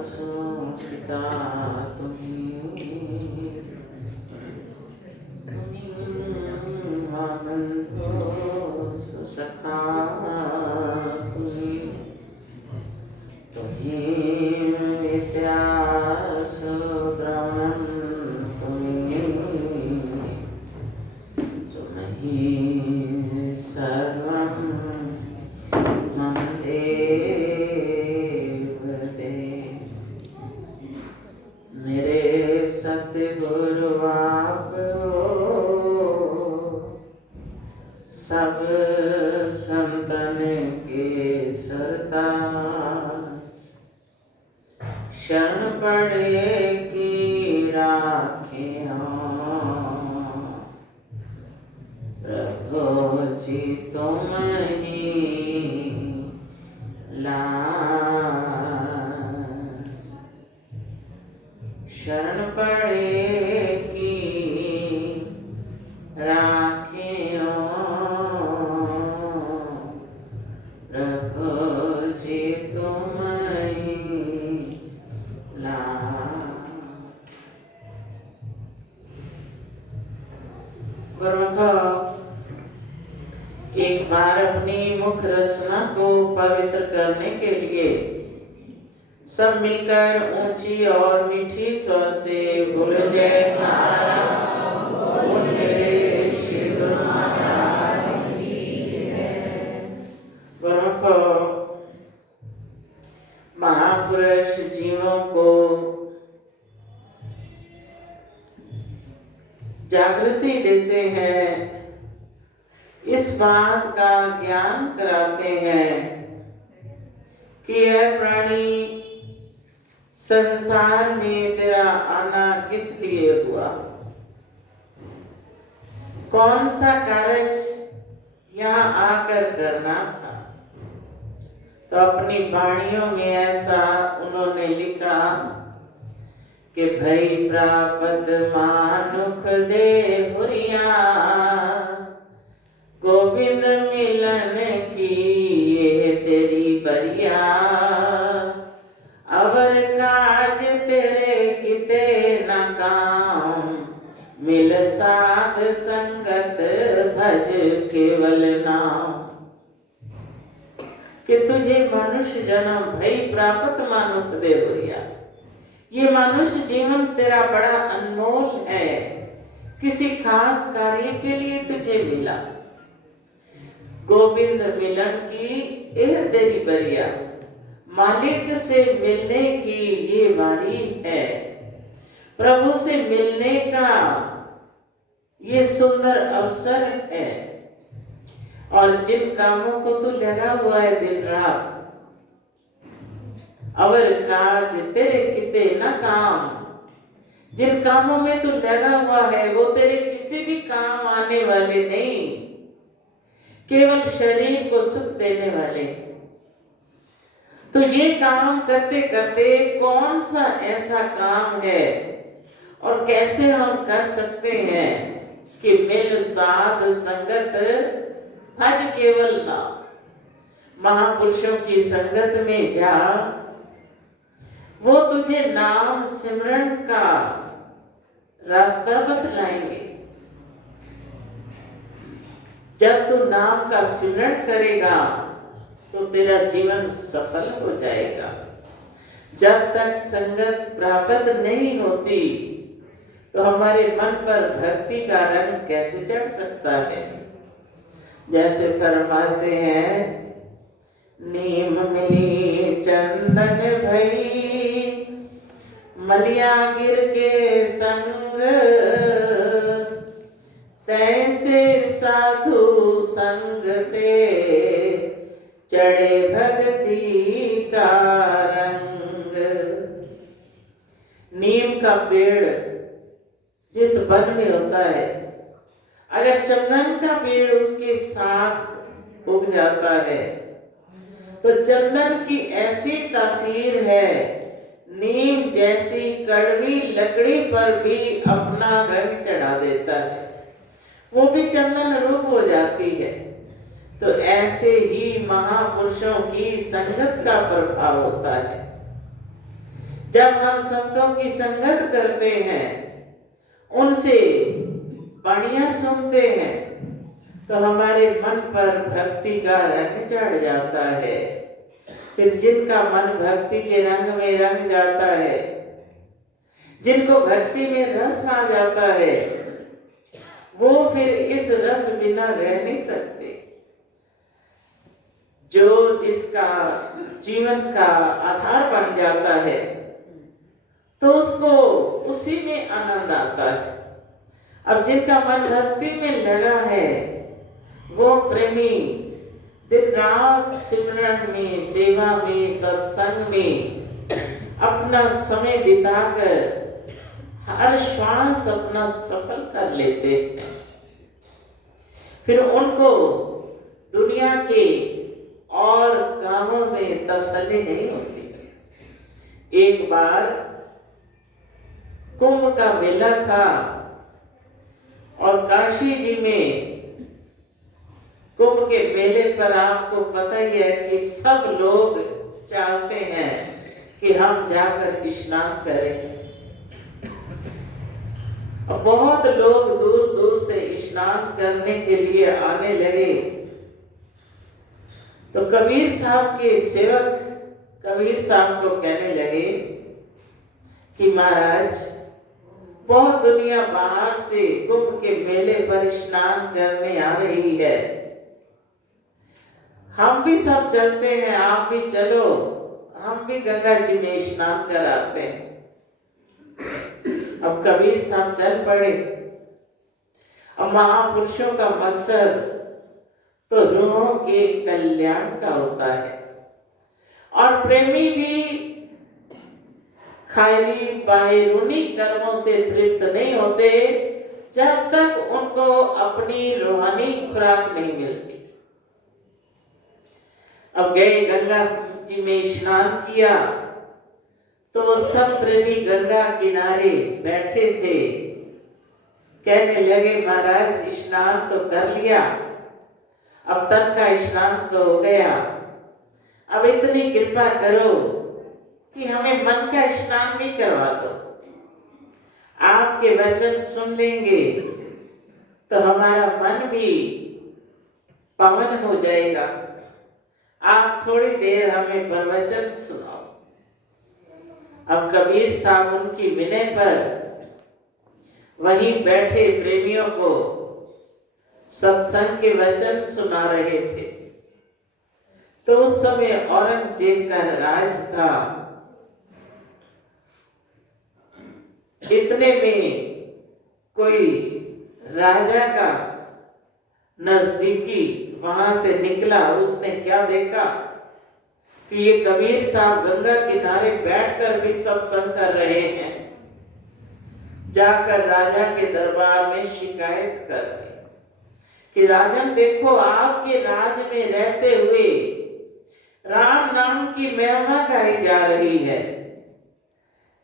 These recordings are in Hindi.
पिता तुम्हीं, मां बंधु सुसखा तुम्हीं, तुम्हीं विद्या सुब्रह्मण्यम तुम्हीं, तुम्हीं सर्वं मम देव देव। मेरे सतगुरु आप हो, सब संतन के सरताज, शरण पड़े की राखियों, प्रभु जी तुम ही लाज। शरण पड़े की राखियों, प्रभु जी तुम ही लाज। गुरुमुखो, एक बार अपनी मुख रचना को पवित्र करने के लिए सब मिलकर ऊंची और मीठी स्वर से बोलो जयकारा बोले श्री गुरु महाराज की जय। गुरुमुखो, महापुरुष जीवों को जागृति देते हैं, इस बात का ज्ञान कराते हैं कि यह प्राणी संसार में तेरा आना किस लिए हुआ, कौन सा कार्य यहाँ आकर करना था। तो अपनी वाणियों में ऐसा उन्होंने लिखा कि भई प्रापत मानुख दे हुरिया, गोविंद मिलन की ये तेरी बरिया, अवर काज तेरे किते न काम, मिल साध संगत भज केवल नाम। कि तुझे मनुष्य जन्म भई प्राप्त मानुख दे हुरिया, ये मनुष्य जीवन तेरा बड़ा अनमोल है, किसी खास कार्य के लिए तुझे मिला। गोविंद मिलन की यह तेरी बरिया, मालिक से मिलने की ये बारी है, प्रभु से मिलने का ये सुंदर अवसर है। और जिन कामों को तू लगा हुआ है दिन रात, अवर काज तेरे किते न काम, जिन कामों में तू लगा हुआ है वो तेरे किसी भी काम आने वाले नहीं, केवल शरीर को सुख देने वाले। तो ये काम करते करते कौन सा ऐसा काम है और कैसे हम कर सकते हैं कि मिल साध संगत भज केवल नाम। महापुरुषों की संगत में जा, वो तुझे नाम सिमरन का रास्ता बतलाएंगे। जब तू नाम का सिमरन करेगा तो तेरा जीवन सफल हो जाएगा। जब तक संगत प्राप्त नहीं होती तो हमारे मन पर भक्ति का रंग कैसे चढ़ सकता है। जैसे फरमाते हैं, नीम मिली चंदन भई, मलिया गिर के संग, तैसे साधु संग से चढ़े भक्ति का रंग। नीम का पेड़ जिस वन में होता है, अगर चंदन का पेड़ उसके साथ उग जाता है तो चंदन की ऐसी तासीर है, नीम जैसी कड़वी लकड़ी पर भी अपना रंग चढ़ा देता है, वो भी चंदन रूप हो जाती है। तो ऐसे ही महापुरुषों की संगत का प्रभाव होता है। जब हम संतों की संगत करते हैं, उनसे वाणियां सुनते हैं, तो हमारे मन पर भक्ति का रंग चढ़ जाता है। फिर जिनका मन भक्ति के रंग में रंग जाता है, जिनको भक्ति में रस आ जाता है, वो फिर इस रस बिना रह नहीं सकते। जो जिसका जीवन का आधार बन जाता है, तो उसको उसी में आनंद आता है। अब जिनका मन भक्ति में लगा है, वो प्रेमी दिन रात सिमरन में, सेवा में, सत्संग में अपना समय बिताकर हर श्वास अपना सफल कर लेते हैं। फिर उनको दुनिया के और कामों में तसल्ली नहीं होती। एक बार कुंभ का मेला था और काशी जी में कुंभ के मेले पर आपको पता ही है कि सब लोग चाहते हैं कि हम जाकर स्नान करें। बहुत लोग दूर दूर से स्नान करने के लिए आने लगे। तो कबीर साहब के सेवक कबीर साहब को कहने लगे कि महाराज, बहुत दुनिया बाहर से कुंभ के मेले पर स्नान करने आ रही है, हम भी सब चलते हैं, आप भी चलो, हम भी गंगा जी में स्नान कराते हैं। अब कबीर साहब चल पड़े। अब महापुरुषों का मकसद तो रूहों के कल्याण का होता है, और प्रेमी भी खाली बाहरूनी कर्मों से तृप्त नहीं होते जब तक उनको अपनी रूहानी खुराक नहीं मिलती। अब गए, गंगा जी में स्नान किया, तो वो सब प्रेमी गंगा किनारे बैठे थे। कहने लगे, महाराज स्नान तो कर लिया, अब तन का स्नान तो हो गया, अब इतनी कृपा करो कि हमें मन का स्नान भी करवा दो। आपके वचन सुन लेंगे तो हमारा मन भी पावन हो जाएगा। आप थोड़ी देर हमें प्रवचन सुनाओ। अब कबीर साहब उनकी विनय पर वहीं बैठे प्रेमियों को सत्संग के वचन सुना रहे थे। तो उस समय औरंगजेब का राज था। इतने में कोई राजा का नजदीकी वहां से निकला। उसने क्या देखा कि ये कबीर साहब गंगा किनारे बैठकर भी सत्संग कर रहे हैं। जाकर राजा के दरबार में शिकायत कर दी कि राजन देखो, आपके राज में रहते हुए राम नाम की महिमा गाई जा रही है,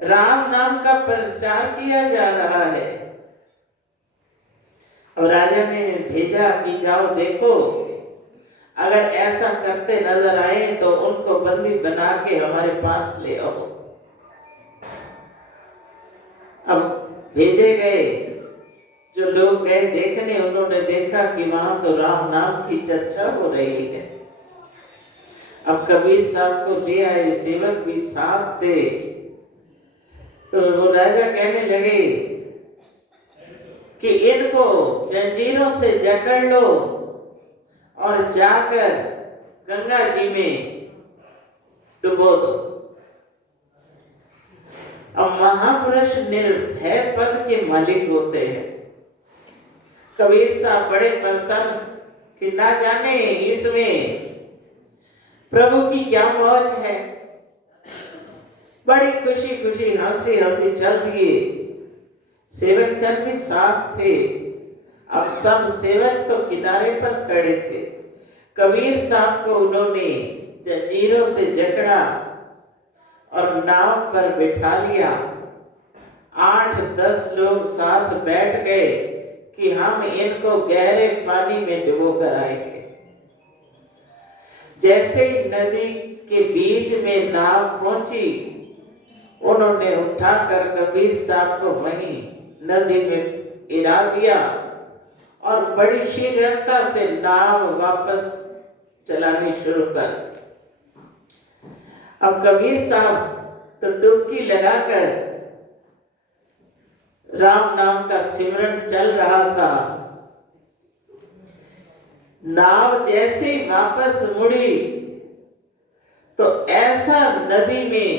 राम नाम का प्रचार किया जा रहा है। अब राजा ने भेजा कि जाओ देखो, अगर ऐसा करते नजर आए तो उनको बंदी बना के हमारे पास ले आओ। अब भेजे गए, जो लोग गए देखने, उन्होंने देखा कि वहां तो राम नाम की चर्चा हो रही है। अब कबीर साहब को ले आए, सेवक भी साथ थे। तो वो राजा कहने लगे कि इनको जंजीरों से जकड़ लो और जाकर गंगा जी में डुबो दो। अब महापुरुष निर्भय पद के मालिक होते हैं। कबीर साहब बड़े प्रसन्न कि ना जाने इसमें प्रभु की क्या मौज है। बड़ी खुशी खुशी हंसी हंसी चल दिए। सेवक चल भी साथ थे। अब सब सेवक तो किनारे पर खड़े थे। कबीर साहब को उन्होंने जंजीरों से जकड़ा और नाव पर बिठा लिया। 8-10 लोग साथ बैठ गए कि हम इनको गहरे पानी में डुबो कर आएंगे। जैसे ही नदी के बीच में नाव पहुंची, उन्होंने उठाकर कबीर साहब को वहीं नदी में गिरा दिया और बड़ी शीघ्रता से नाव वापस चलानी शुरू कर दी। अब कबीर साहब तो डुबकी लगाकर राम नाम का सिमरन चल रहा था। नाव जैसे ही वापस मुड़ी तो ऐसा नदी में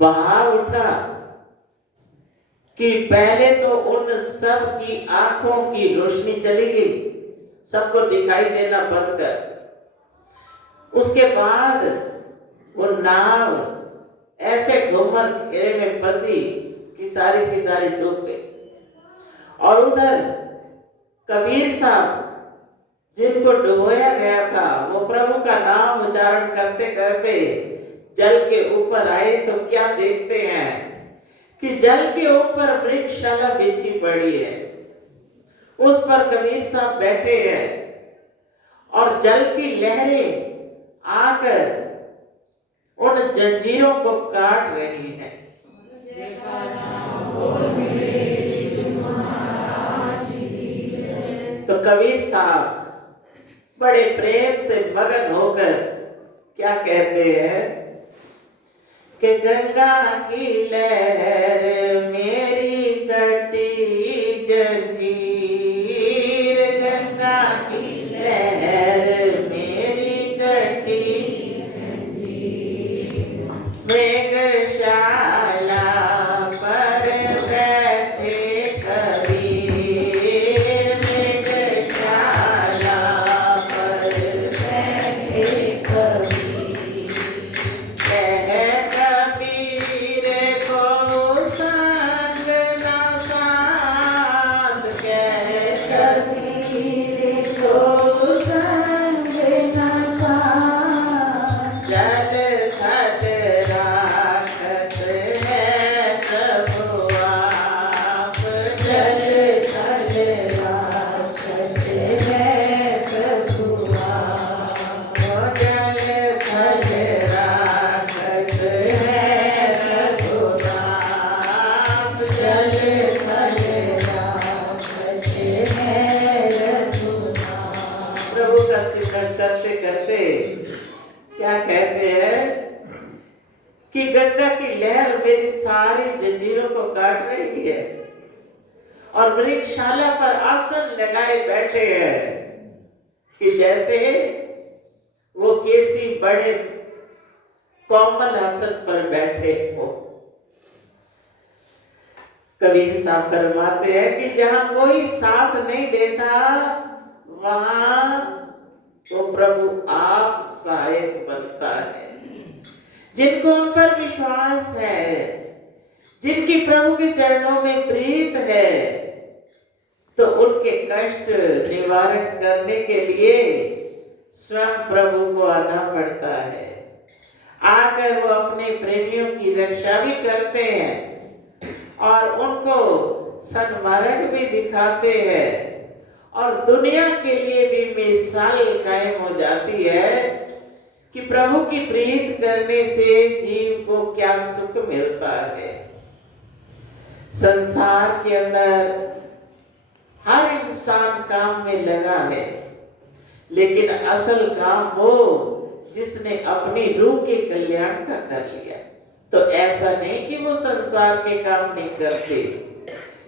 बहाव उठा कि पहले तो उन सब की आंखों की रोशनी चली गई, सबको दिखाई देना बंद कर। उसके बाद वो नाव ऐसे घूमर घेरे में फंसी कि सारी डूब गई। और उधर कबीर साहब जिनको डुबोया गया था वो प्रभु का नाम उच्चारण करते करते जल के ऊपर आए तो क्या देखते हैं कि जल के ऊपर वृक्षशाला बिछी पड़ी है, उस पर कबीर साहब बैठे हैं और जल की लहरें आकर उन जंजीरों को काट रही हैं। तो कबीर साहब बड़े प्रेम से मगन होकर क्या कहते हैं कि गंगा की लहर मेरी कटी जंजीर, गंगा की लहर मेरी कटी मेघशाला पर बैठे कबीर, मेघशाला पर बैठे कबीर, कह कबीर को संग न साध, कह कबीर को संग न साध, जल थल राखत है प्रभु आप, जल थल राखत है प्रभु आप, जल थल राखत है प्रभु आप, जल थल राखत है प्रभु आप। प्रभु का सिमरन करते करते क्या कहते हैं कि गंगा की लहर मेरी सारी जंजीरों को काट रही है और वृक्षशाला पर आसन लगाए बैठे हैं कि जैसे वो किसी बड़े कोमल आसन पर बैठे हो। कबीर साहब फरमाते हैं कि जहां कोई साथ नहीं देता वहां तो प्रभु आप सहायक बनता है। जिनको उन पर विश्वास है, जिनकी प्रभु के चरणों में प्रीत है, तो उनके कष्ट निवारण करने के लिए स्वयं प्रभु को आना पड़ता है। आकर वो अपने प्रेमियों की रक्षा भी करते हैं और उनको सन्मार्ग भी दिखाते हैं और दुनिया के लिए भी मिसाल कायम हो जाती है कि प्रभु की प्रीत करने से जीव को क्या सुख मिलता है। संसार के अंदर हर इंसान काम में लगा है, लेकिन असल काम वो जिसने अपनी रूह के कल्याण का कर लिया। तो ऐसा नहीं कि वो संसार के काम नहीं करते,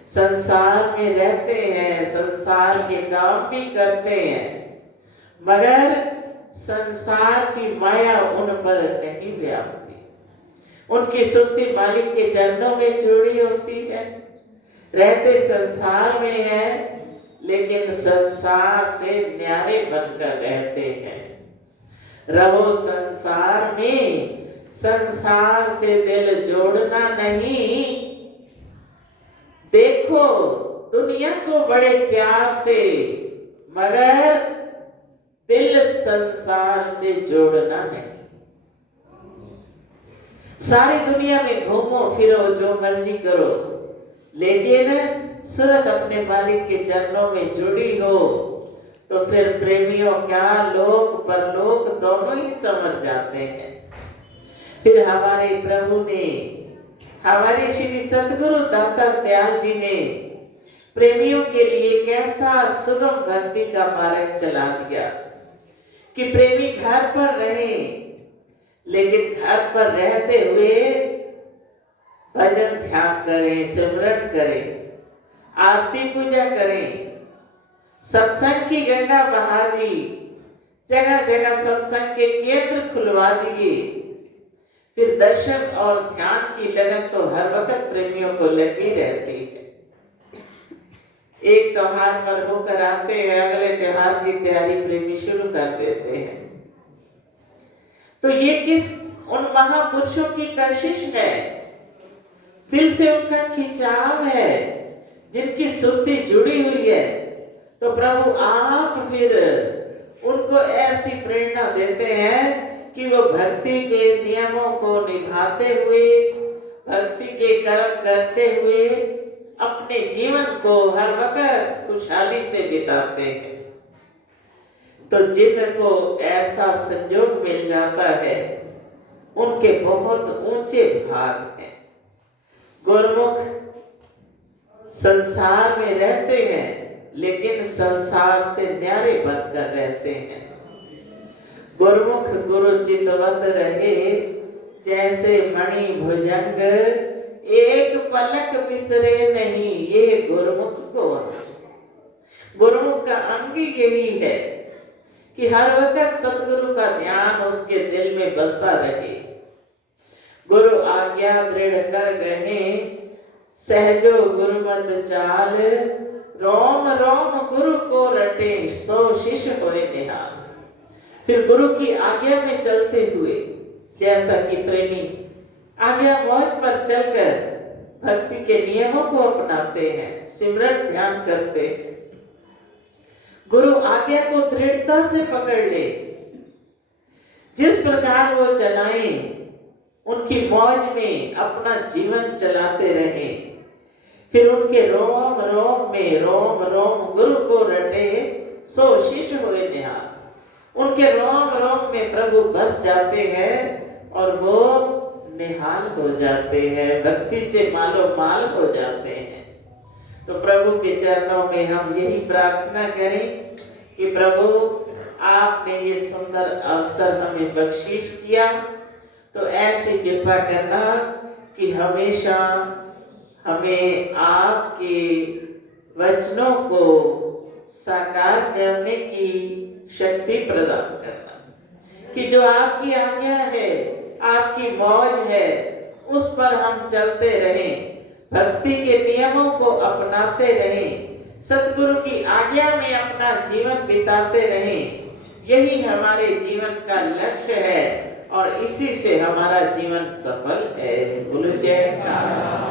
संसार में रहते हैं, संसार के काम भी करते हैं, मगर संसार की माया उन पर नहीं व्यापती। उनकी सुर्ती मालिक के चरणों में जुड़ी होती है, रहते संसार में है लेकिन संसार से न्यारे बनकर रहते हैं। रहो संसार में, संसार से दिल जोड़ना नहीं। देखो दुनिया को बड़े प्यार से, मगर दिल संसार से जोड़ना नहीं। सारी दुनिया में घूमो फिरो, जो मर्जी करो, लेकिन सूरत अपने मालिक के चरणों में जुड़ी हो तो फिर प्रेमियों क्या लोक परलोक दोनों ही समझ जाते हैं। फिर हमारे प्रभु ने, हमारे श्री सतगुरु दाता दयाल जी ने प्रेमियों के लिए कैसा सुगम भक्ति का मार्ग चला दिया कि प्रेमी घर पर रहे, लेकिन घर पर रहते हुए भजन ध्यान करें, सिमरन करें, आरती पूजा करें, सत्संग की गंगा बहा दी, जगह जगह सत्संग के केंद्र खुलवा दिए। फिर दर्शन और ध्यान की लगन तो हर वक्त प्रेमियों को लगी रहती है। एक त्योहार पर होकर आते हैं, अगले त्योहार की तैयारी प्रेमी शुरू कर देते हैं। तो ये किस उन महापुरुषों की कशिश है, दिल से उनका खिंचाव है, जिनकी सुरती जुड़ी हुई है। तो प्रभु आप फिर उनको ऐसी प्रेरणा देते हैं कि वो भक्ति के नियमों को निभाते हुए, भक्ति के कर्म करते हुए अपने जीवन को हर वक्त खुशहाली से बिताते हैं। तो जिनको ऐसा संयोग मिल जाता है उनके बहुत ऊंचे भाग हैं। गुरमुख संसार में रहते हैं लेकिन संसार से न्यारे बनकर रहते हैं। गुरमुख गुरु चितवत रहे, जैसे मणि भुजंग, एक पलक बिसरे नहीं, ये गुरमुख को। गुरमुख का अंग यही है कि हर वक्त सतगुरु का ध्यान उसके दिल में बसा रहे। गुरु आज्ञा दृढ़ कर गए, सहजो गुरुमत चाल, रोम रोम गुरु को रटे, सो शिष्य होए निहाल। फिर गुरु की आज्ञा में चलते हुए, जैसा कि प्रेमी आज्ञा मौज पर चलकर भक्ति के नियमों को अपनाते हैं, सिमरन ध्यान करते हैं, गुरु आज्ञा को दृढ़ता से पकड़ ले, जिस प्रकार वो चलाएं उनकी मौज में अपना जीवन चलाते रहे। फिर उनके रोम रोम में रोम रोम गुरु को रटे, सो शिष्य हुए निहाल। उनके रोम रोम में प्रभु बस जाते हैं और वो निहाल हो जाते हैं, भक्ति से मालो माल हो जाते हैं। तो प्रभु के चरणों में हम यही प्रार्थना करें कि प्रभु आपने ये सुंदर अवसर हमें बख्शीश किया, तो ऐसी कृपा करना कि हमेशा हमें आपके वचनों को साकार करने की शक्ति प्रदान करना, कि जो आपकी आज्ञा है, आपकी मौज है, उस पर हम चलते रहें, भक्ति के नियमों को अपनाते रहें, सतगुरु की आज्ञा में अपना जीवन बिताते रहें। यही हमारे जीवन का लक्ष्य है और इसी से हमारा जीवन सफल है। बोलो जय।